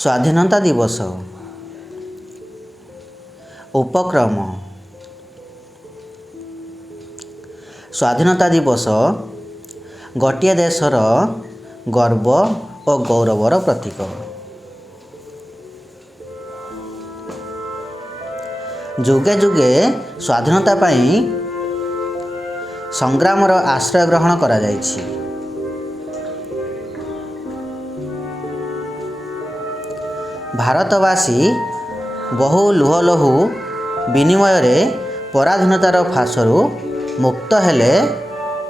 ସ୍ୱାଧୀନତା ଦିବସ ଉପକ୍ରମ। ସ୍ୱାଧୀନତା ଦିବସ ଗୋଟିଏ ଦେଶର ଗର୍ବ ଓ ଗୌରବର ପ୍ରତୀକ। ଯୁଗେ ଯୁଗେ ସ୍ୱାଧୀନତା ପାଇଁ ସଂଗ୍ରାମର ଆଶ୍ରୟ ଗ୍ରହଣ କରାଯାଇଛି। ଭାରତବାସୀ ବହୁ ଲୁହ ଲହୁ ବିନିମୟରେ ପରାଧୀନତାର ଫାଶରୁ ମୁକ୍ତ ହେଲେ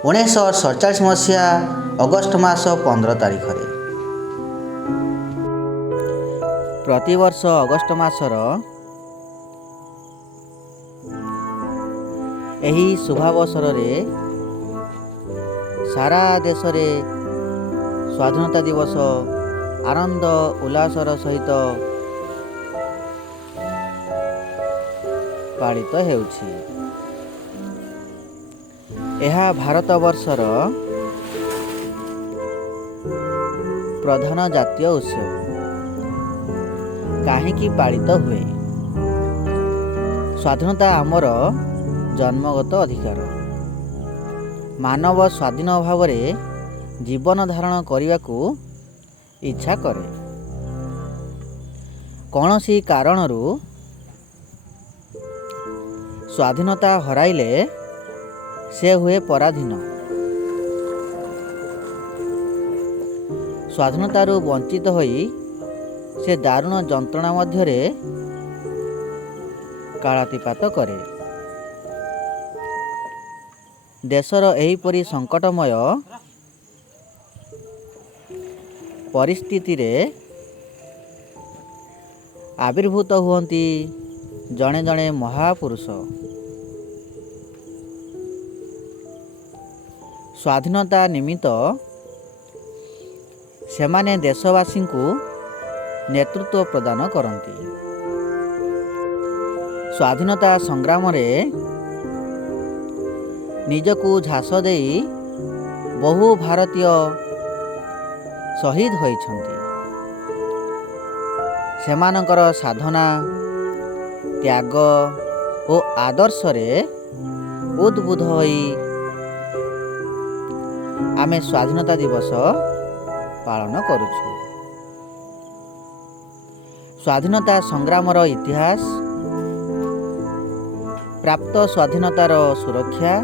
1947 ମସିହା ଅଗଷ୍ଟ ମାସ 15 ତାରିଖରେ। ପ୍ରତିବର୍ଷ ଅଗଷ୍ଟ ମାସର ଏହି ଶୁଭାବସରରେ ସାରା ଦେଶରେ ସ୍ୱାଧୀନତା ଦିବସ ଆନନ୍ଦ ଉଲ୍ଲାସର ସହିତ ପାଳିତ ହେଉଛି। ଏହା ଭାରତବର୍ଷର ପ୍ରଧାନ ଜାତୀୟ ଉତ୍ସବ। କାହିଁକି ପାଳିତ ହୁଏ? ସ୍ୱାଧୀନତା ଆମର ଜନ୍ମଗତ ଅଧିକାର। ମାନବ ସ୍ୱାଧୀନ ଭାବରେ ଜୀବନ ଧାରଣ କରିବାକୁ ଇଚ୍ଛା କରେ। କୌଣସି କାରଣରୁ ସ୍ୱାଧୀନତା ହରାଇଲେ ସେ ହୁଏ ପରାଧୀନ। ସ୍ୱାଧୀନତାରୁ ବଞ୍ଚିତ ହୋଇ ସେ ଦାରୁଣ ଯନ୍ତ୍ରଣା ମଧ୍ୟରେ କାଳାତିପାତ କରେ। ଦେଶର ଏହିପରି ସଙ୍କଟମୟ ପରିସ୍ଥିତିରେ ଆବିର୍ଭୂତ ହୁଅନ୍ତି ଜଣେ ଜଣେ ମହାପୁରୁଷ। ସ୍ୱାଧୀନତା ନିମିତ୍ତ ସେମାନେ ଦେଶବାସୀଙ୍କୁ ନେତୃତ୍ୱ ପ୍ରଦାନ କରନ୍ତି। ସ୍ୱାଧୀନତା ସଂଗ୍ରାମରେ ନିଜକୁ ଝାସ ଦେଇ ବହୁ ଭାରତୀୟ ଶହୀଦ ହୋଇଛନ୍ତି। ସେମାନଙ୍କର ସାଧନା, ତ୍ୟାଗ ଓ ଆଦର୍ଶରେ ଉଦ୍ବୁଦ୍ଧ ହୋଇ ଆମେ ସ୍ୱାଧୀନତା ଦିବସ ପାଳନ କରୁଛୁ। ସ୍ୱାଧୀନତା ସଂଗ୍ରାମର ଇତିହାସ, ପ୍ରାପ୍ତ ସ୍ୱାଧୀନତାର ସୁରକ୍ଷା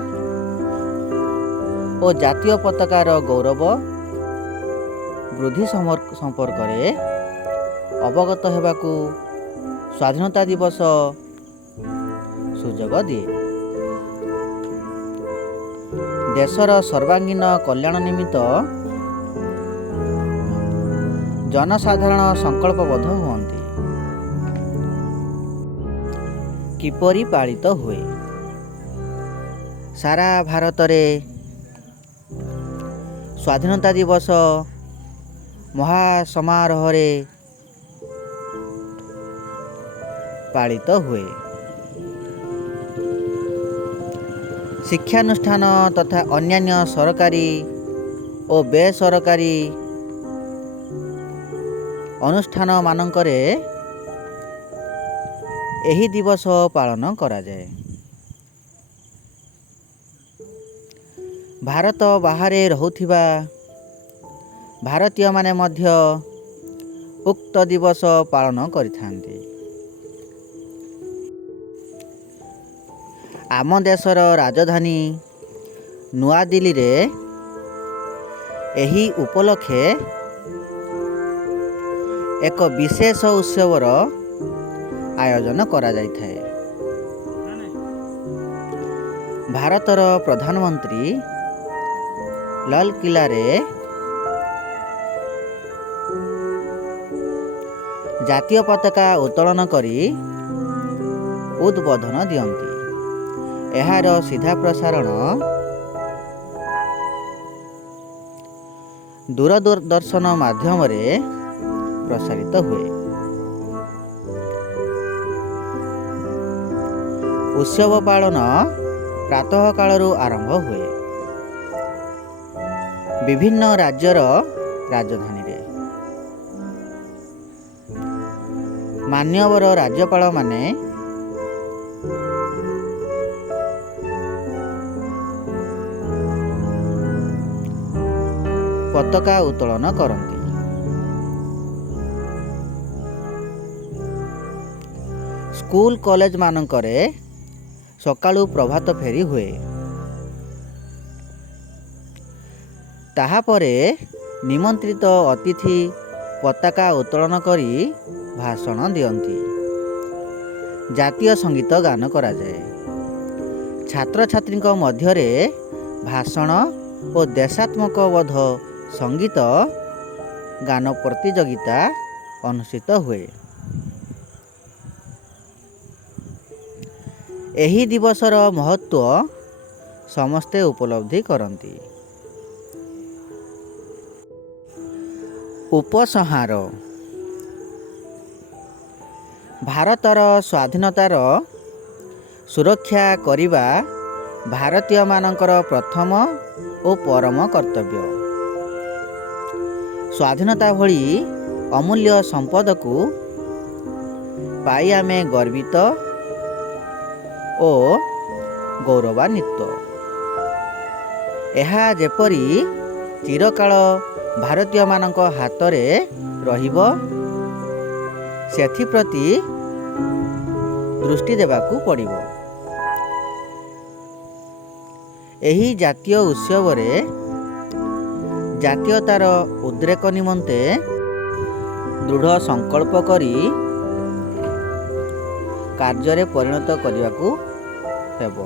ଓ ଜାତୀୟ ପତାକାର ଗୌରବ ବୃଦ୍ଧି ସମ୍ପର୍କରେ ଅବଗତ ହେବାକୁ ସ୍ୱାଧୀନତା ଦିବସ ସୁଯୋଗ ଦିଏ। ଦେଶର ସର୍ବାଙ୍ଗୀନ କଲ୍ୟାଣ ନିମିତ୍ତ ଜନସାଧାରଣ ସଂକଳ୍ପବଦ୍ଧ ହୁଅନ୍ତି। କିପରି ପାଳିତ ହୁଏ? ସାରା ଭାରତରେ ସ୍ୱାଧୀନତା ଦିବସ ମହାସମାରୋହରେ ପାଳିତ ହୁଏ। ଶିକ୍ଷାନୁଷ୍ଠାନ ତଥା ଅନ୍ୟାନ୍ୟ ସରକାରୀ ଓ ବେସରକାରୀ ଅନୁଷ୍ଠାନ ମାନଙ୍କରେ ଏହି ଦିବସ ପାଳନ କରାଯାଏ। ଭାରତ ବାହାରେ ରହୁଥିବା ଭାରତୀୟମାନେ ମଧ୍ୟ ଉକ୍ତ ଦିବସ ପାଳନ କରିଥାନ୍ତି। ଆମ ଦେଶର ରାଜଧାନୀ ନୂଆଦିଲ୍ଲୀରେ ଏହି ଉପଲକ୍ଷେ ଏକ ବିଶେଷ ଉତ୍ସବର ଆୟୋଜନ କରାଯାଇଥାଏ। ଭାରତର ପ୍ରଧାନମନ୍ତ୍ରୀ ଲାଲକିଲ୍ଲାରେ ଜାତୀୟ ପତାକା ଉତ୍ତୋଳନ କରି ଉଦ୍ବୋଧନ ଦିଅନ୍ତି। ଏହାର ସିଧା ପ୍ରସାରଣ ଦୂରଦର୍ଶନ ମାଧ୍ୟମରେ ପ୍ରସାରିତ ହୁଏ। ଉତ୍ସବ ପାଳନ ପ୍ରାତଃ କାଳରୁ ଆରମ୍ଭ ହୁଏ। ବିଭିନ୍ନ ରାଜ୍ୟର ରାଜଧାନୀରେ ମାନ୍ୟବର ରାଜ୍ୟପାଳମାନେ ପତାକା ଉତ୍ତୋଳନ କରନ୍ତି। ସ୍କୁଲ କଲେଜ ମାନଙ୍କରେ ସକାଳୁ ପ୍ରଭାତ ଫେରି ହୁଏ। ତାହାପରେ ନିମନ୍ତ୍ରିତ ଅତିଥି ପତାକା ଉତ୍ତୋଳନ କରି ଭାଷଣ ଦିଅନ୍ତି। ଜାତୀୟ ସଙ୍ଗୀତ ଗାନ କରାଯାଏ। ଛାତ୍ରଛାତ୍ରୀଙ୍କ ମଧ୍ୟରେ ଭାଷଣ ଓ ଦେଶାତ୍ମକବୋଧ ସଙ୍ଗୀତ ଗାନ ପ୍ରତିଯୋଗିତା ଅନୁଷ୍ଠିତ ହୁଏ। ଏହି ଦିବସର ମହତ୍ତ୍ୱ ସମସ୍ତେ ଉପଲବ୍ଧି କରନ୍ତି। ଉପସଂହାର। ଭାରତର ସ୍ୱାଧୀନତାର ସୁରକ୍ଷା କରିବା ଭାରତୀୟମାନଙ୍କର ପ୍ରଥମ ଓ ପରମ କର୍ତ୍ତବ୍ୟ। ସ୍ୱାଧୀନତା ଭଳି ଅମୂଲ୍ୟ ସମ୍ପଦକୁ ପାଇ ଆମେ ଗର୍ବିତ ଓ ଗୌରବାନ୍ୱିତ। ଏହା ଯେପରି ଚିରକାଳ ଭାରତୀୟମାନଙ୍କ ହାତରେ ରହିବ ସେଥିପ୍ରତି ଦୃଷ୍ଟି ଦେବାକୁ ପଡ଼ିବ। ଏହି ଜାତୀୟ ଉତ୍ସବରେ ଜାତୀୟତାର ଉଦ୍ରେକ ନିମନ୍ତେ ଦୃଢ଼ ସଂକଳ୍ପ କରି କାର୍ଯ୍ୟରେ ପରିଣତ କରିବାକୁ ହେବ।